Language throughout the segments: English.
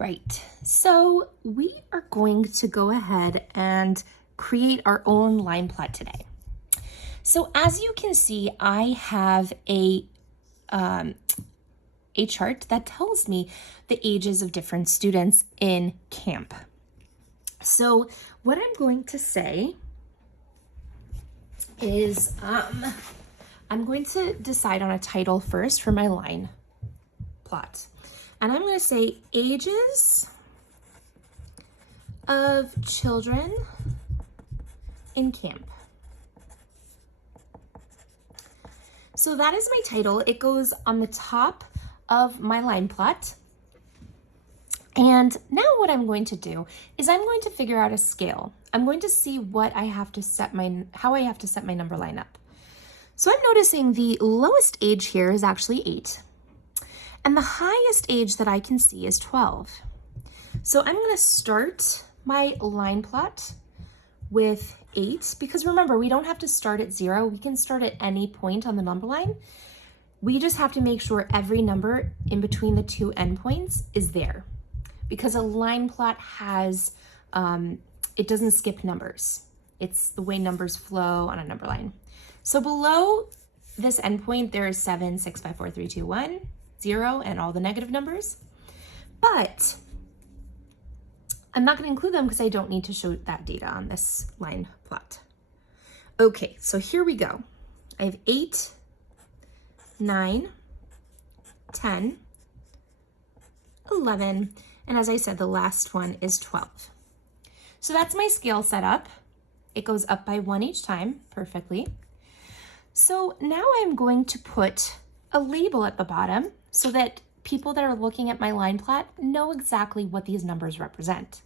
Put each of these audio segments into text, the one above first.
Right, so we are going to go ahead and create our own line plot today. So as you can see, I have a chart that tells me the ages of different students in camp. So what I'm going to say is I'm going to decide on a title first for my line plot. And I'm going to say ages of children in camp. So that is my title. It goes on the top of my line plot. And now what I'm going to do is I'm going to figure out a scale. I'm going to see what I have to set how I have to set my number line up. So I'm noticing the lowest age here is actually 8. And the highest age that I can see is 12. So I'm going to start my line plot with 8, because remember, we don't have to start at 0. We can start at any point on the number line. We just have to make sure every number in between the two endpoints is there, because a line plot has, it doesn't skip numbers. It's the way numbers flow on a number line. So below this endpoint, there is 7, 6, 5, 4, 3, 2, 1, 0, and all the negative numbers. But I'm not going to include them because I don't need to show that data on this line plot. Okay, so here we go. I have 8, 9, 10, 11, and as I said, the last one is 12. So that's my scale set up. It goes up by 1 each time, perfectly. So now I'm going to put a label at the bottom so that people that are looking at my line plot know exactly what these numbers represent.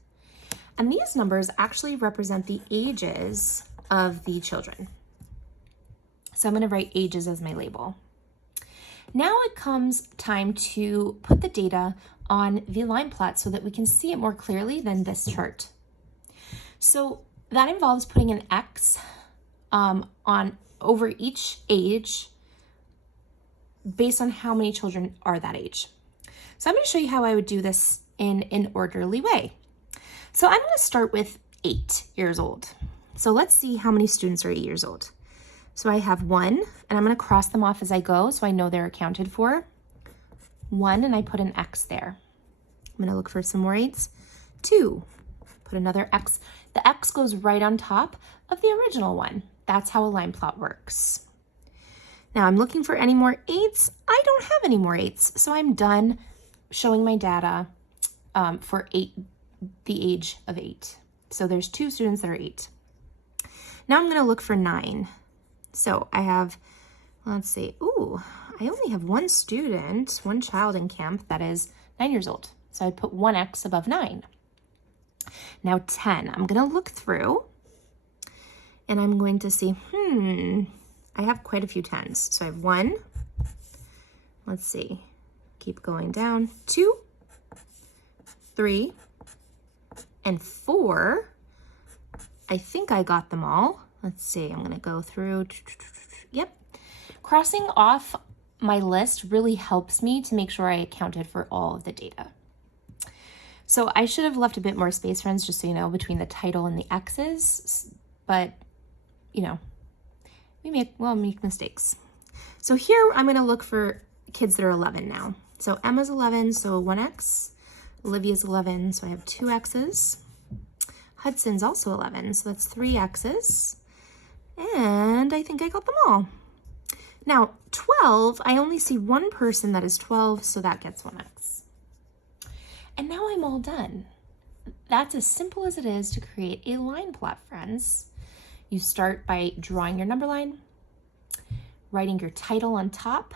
And these numbers actually represent the ages of the children. So I'm going to write ages as my label. Now it comes time to put the data on the line plot so that we can see it more clearly than this chart. So that involves putting an X on over each age based on how many children are that age. So I'm going to show you how I would do this in an orderly way. So I'm going to start with 8 years old. So let's see how many students are 8 years old. So I have 1, and I'm going to cross them off as I go so I know they're accounted for. 1, and I put an X there. I'm going to look for some more 8s. 2, put another X. The X goes right on top of the original one. That's how a line plot works. Now I'm looking for any more 8s. I don't have any more 8s, so I'm done showing my data for the age of 8. So there's 2 students that are 8. Now I'm going to look for 9. So I have, let's see, I only have one child in camp that is 9 years old. So I'd put 1 X above 9. Now 10, I'm going to look through and I'm going to see, I have quite a few 10s. So I have 1, let's see, keep going down, 2, 3, and 4. I think I got them all. Let's see, I'm going to go through. Yep. Crossing off my list really helps me to make sure I accounted for all of the data. So I should have left a bit more space, friends, just so you know, between the title and the X's, but you know, we make mistakes. So here I'm going to look for kids that are 11 now. So Emma's 11, so 1 X. Olivia's 11, so I have 2 X's. Hudson's also 11, so that's 3 X's. And I think I got them all. Now, 12, I only see one person that is 12, so that gets 1 X. And now I'm all done. That's as simple as it is to create a line plot, friends. You start by drawing your number line, writing your title on top,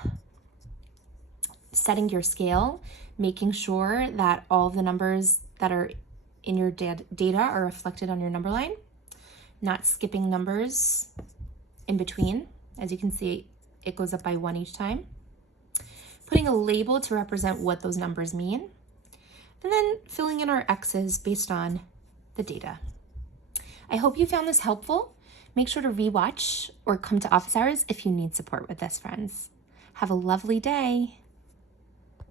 setting your scale, making sure that all of the numbers that are in your data are reflected on your number line, not skipping numbers in between. As you can see, it goes up by 1 each time. Putting a label to represent what those numbers mean, and then filling in our X's based on the data. I hope you found this helpful. Make sure to rewatch or come to office hours if you need support with this, friends. Have a lovely day.